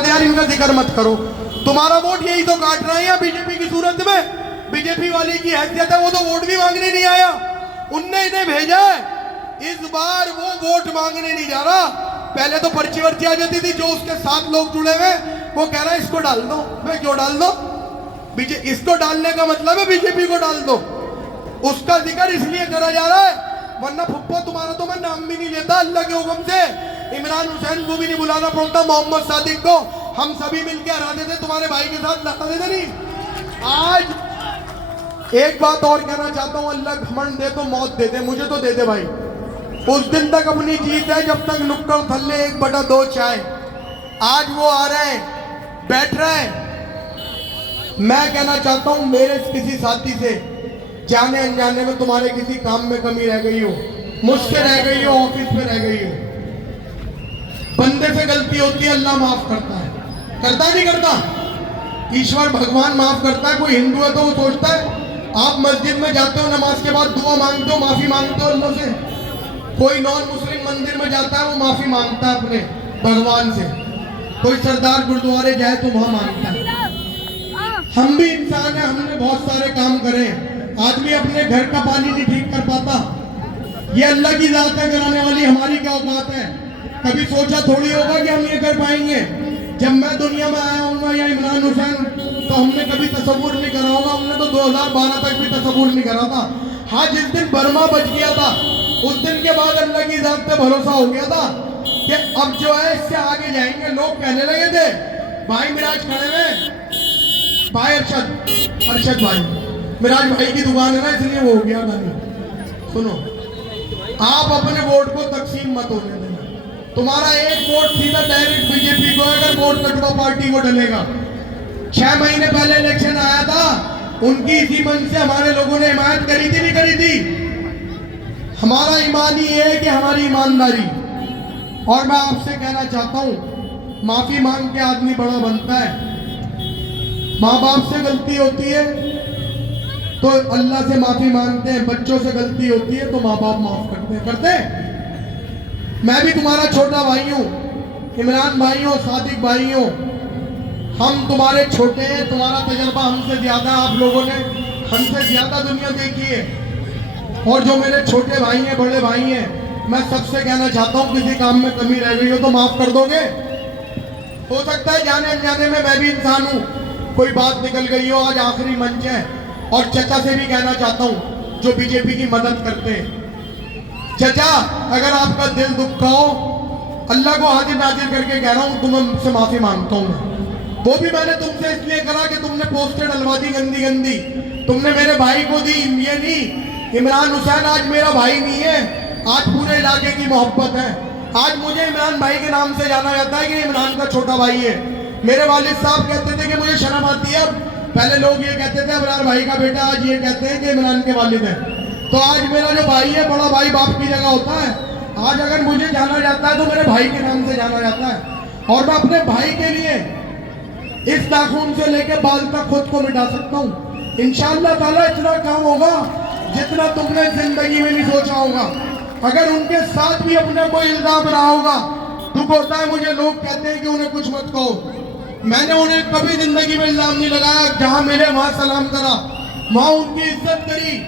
कहते यार इनका जिक्र मत करो, तुम्हारा वोट यही तो काट रहे हैं या बीजेपी की सूरत में। बीजेपी वाले की हैसियत है, वो तो वोट भी मांगने नहीं आया, उनने इन्हें भेजा है। इस बार वो वोट मांगने नहीं जा रहा। पहले तो पर्ची वर्ची आ जाती थी, जो उसके साथ लोग जुड़े हुए वो कह रहा है इसको डाल दो। मैं क्यों डाल दो? इसको डालने का मतलब है बीजेपी को डाल दो। उसका जिक्र इसलिए करा जा रहा है, वरना फुप्पो तुम्हारा तो मैं नाम भी नहीं लेता अल्लाह के हुक्म से। इमरान हुसैन को भी नहीं बुलाना पड़ता, मोहम्मद सादिक को हम सभी मिलकर हरा देते, तुम्हारे भाई के साथ लड़ा देते नहीं। आज एक बात और कहना चाहता हूं, अल्लाह घमंड दे तो मौत दे दे, मुझे तो दे दे भाई। उस दिन तक अपनी जीत है जब तक नुक्कड़ थल्ले 1/2 चाय। आज वो आ रहे हैं, बैठ रहे हैं। मैं कहना चाहता हूं मेरे किसी साथी से जाने अनजाने में तुम्हारे किसी काम में कमी रह गई हो, मुझसे रह गई हो, ऑफिस में रह गई हो, बंदे से गलती होती है, अल्लाह माफ करता है। करता नहीं करता? ईश्वर भगवान माफ करता है। कोई हिंदू है तो वो सोचता है, आप मस्जिद में जाते हो, नमाज के बाद दुआ मांगते हो, माफी मांगते हो अल्लाह से। कोई नॉन मुस्लिम मंदिर में जाता है, वो माफी मांगता है अपने भगवान से। कोई सरदार गुरुद्वारे जाए तो वहां मांगता है। हम भी इंसान है, हमने बहुत सारे काम करे। आदमी अपने घर का पानी नहीं ठीक कर पाता, ये अल्लाह की जात है कराने वाली, हमारी क्या औकात है? कभी सोचा थोड़ी होगा कि हम ये कर पाएंगे। जब मैं दुनिया में आया हूँ या इमरान हुसैन, तो हमने कभी तसव्वुर नहीं करा होगा। हमने तो 2012 तक भी तसव्वुर नहीं करा था। हाँ, जिस दिन बर्मा बच गया था, उस दिन के बाद अल्लाह की जात पे भरोसा हो गया था कि अब जो है इससे आगे जाएंगे। लोग कहने लगे थे, भाई मिराज खड़े में, भाई अरशद भाई, मिराज भाई की दुकान है ना, इसलिए वो हो गया था। सुनो, आप अपने वोट को तकसीम मत होने देना। तुम्हारा एक वोट सीधा डायरेक्ट बीजेपी को, अगर वोट कटवा पार्टी को डलेगा। 6 महीने पहले इलेक्शन आया था, उनकी इसी मन से हमारे लोगों ने हिमायत करी थी, नहीं करी थी? हमारा ईमान ही है कि हमारी ईमानदारी। और मैं आपसे कहना चाहता हूं, माफी मांग के आदमी बड़ा बनता है। माँ बाप से गलती होती है तो अल्लाह से माफी मांगते हैं, बच्चों से गलती होती है तो माँ बाप माफ करते हैं। मैं भी तुम्हारा छोटा भाई हूँ, इमरान भाई हो, सादिक भाई हो। हम तुम्हारे छोटे हैं, तुम्हारा तजर्बा हमसे ज्यादा, आप लोगों ने हमसे ज्यादा दुनिया देखी है। और जो मेरे छोटे भाई हैं, बड़े भाई हैं, मैं सबसे कहना चाहता हूँ, किसी काम में कमी रह गई हो तो माफ कर दोगे। हो सकता है जाने अनजाने में, मैं भी इंसान हूँ, कोई बात निकल गई हो। आज आखिरी मंच है। और चचा से भी कहना चाहता हूँ, जो बीजेपी की मदद करते हैं, चचा अगर आपका दिल दुखा हो, अल्लाह को हाजिर नाजिर करके कह रहा हूँ, तुमसे माफी मांगता हूँ। वो भी मैंने तुमसे इसलिए करा कि तुमने पोस्टर डलवा दी गंदी गंदी, तुमने मेरे भाई को दी। ये नहीं, इमरान हुसैन आज मेरा भाई नहीं है, आज पूरे इलाके की मोहब्बत है। आज मुझे इमरान भाई के नाम से जाना जाता है कि इमरान का छोटा भाई है। मेरे वालिद साहब कहते थे कि मुझे शर्म आती है, अब पहले लोग ये कहते थे इमरान भाई का बेटा, आज ये कहते हैं कि इमरान के वालिद हैं। तो आज मेरा जो भाई है, बड़ा भाई बाप की जगह होता है। आज अगर मुझे जाना जाता है तो मेरे भाई के नाम से जाना जाता है। और मैं अपने भाई के लिए इस नाखून से लेकर बाल तक खुद को मिटा सकता हूँ। इंशाअल्लाह ताला इतना काम होगा जितना तुमने जिंदगी में नहीं सोचा होगा। अगर उनके साथ भी अपने कोई इल्जाम रहा होगा, दुख होता है मुझे, लोग कहते हैं कि उन्हें कुछ मत कहो। मैंने उन्हें कभी जिंदगी में इल्जाम नहीं लगाया। जहां मिले वहां सलाम करा, वहां उनकी इज्जत करी।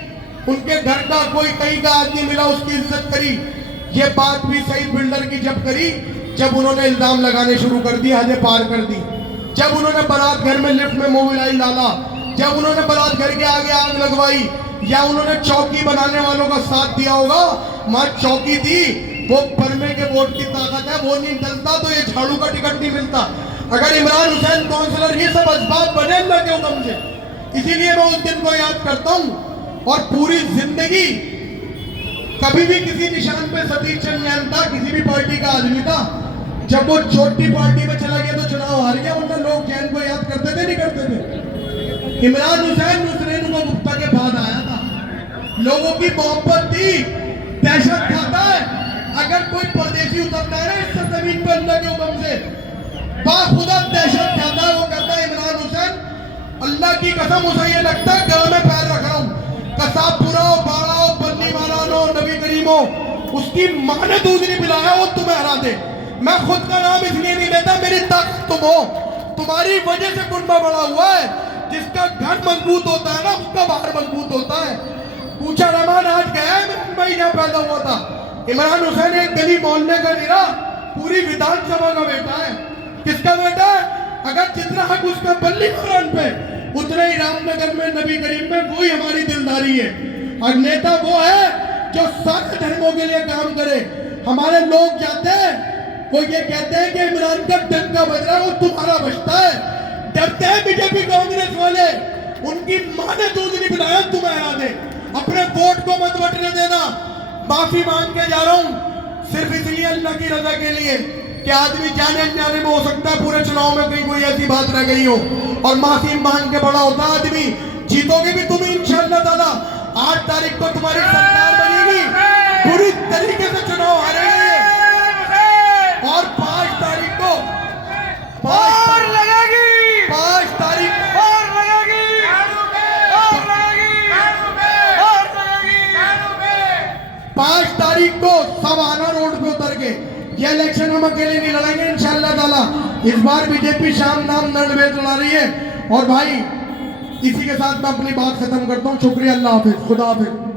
उनके घर का कोई कहीं का आदमी मिला, उसकी इज्जत करी। ये बात भी सही बिल्डर की जब करी, जब उन्होंने इल्जाम लगाने शुरू कर दिया, हदें पार कर दी। जब उन्होंने बारात घर में लिफ्ट में मोबाइल डाला, जब उन्होंने बारात घर के आगे आग लगवाई, या उन्होंने चौकी बनाने वालों का साथ दिया होगा, वहां चौकी थी। वो परमे के वोट की ताकत है, वो नहीं डलता तो ये झाड़ू का टिकट नहीं मिलता। अगर इमरान हुसैन काउंसलर, ये सब असबाब बने अल्लाह के हुक्म से। इसीलिए मैं उस दिन को याद करता हूँ। और पूरी जिंदगी कभी भी किसी निशान पे सतीश चंद जैन था, किसी भी पार्टी का आदमी था। जब वो छोटी पार्टी में चला गया तो चुनाव हार गया, वरना लोग जैन को याद करते थे, नहीं करते थे? इमरान हुसैन नुसरत गुप्ता के बाद आया था, लोगों की मोहब्बत थी, दहशत खाता है। अगर कोई परदेशी उतरता है इस जमीन पर अल्लाह के हुक्म से, बाखुदा दहशत खाता है। वो कहता है इमरान हुसैन, अल्लाह की कसम उसे ये लगता है गला में पैर रख रहा हूँ। कसाबपुरा हो, बाड़ा हो, बल्ली मारान हो, नबी करीम हो, उसकी माँ ने दूध नहीं पिलाया, वो तुम्हें हरा दे। मैं खुद का नाम इसलिए नहीं लेता, मेरी ताकत तुम हो, तुम्हारी वजह से कुंडा बड़ा हुआ है। जिसका घर मजबूत होता है ना, उसका बाहर मजबूत होता है। पूछा रहमान आज गया है इमरान भाई जहाँ पैदा हुआ था? इमरान हुसैन एक गली मोहल्ले का नहीं रहा, पूरी विधानसभा का बेटा है। किसका बेटा है? अगर जितना हक उसका बल्ली कुरान पे, उतना ही रामनगर में नबी करीम में, वही हमारी दिलदारी है। और नेता वो है जो सारे धर्मों के लिए काम करे। हमारे लोग जाते हैं, वो ये कहते हैं कि इमरान का डंका बज रहा है, वो तुम्हारा बजता है। डरते हैं बीजेपी कांग्रेस वाले, उनकी मां ने दूध नहीं पिलाया, तुम्हें हरा दे। अपने वोट को मत बटने देना। माफी मांग के जा रहा हूं सिर्फ इसलिए अल्लाह की रजा के लिए कि आदमी जाने अनजाने में हो सकता है पूरे चुनाव में कहीं कोई ऐसी बात रह गई हो, और माफी मांग के बड़ा होता आदमी। जीतोगे भी तुम इंशाअल्लाह ताला। 8 तारीख को तुम्हारी सरकार बनेगी, पूरी तरीके से चुनाव हारेंगे। और 5 तारीख को और लगेगी, 5 तारीख और लगेगी, और लगेगी, और लगेगी। 5 तारीख को सब आना रोड पे उतर के। ये इलेक्शन हम अकेले नहीं लड़ेंगे इंशाअल्लाह ताला। इस बार बीजेपी शाम नाम नड़वेद लड़ा रही है। और भाई इसी के साथ मैं अपनी बात खत्म करता हूँ। शुक्रिया, अल्लाह हाफिज, खुदा हाफिज।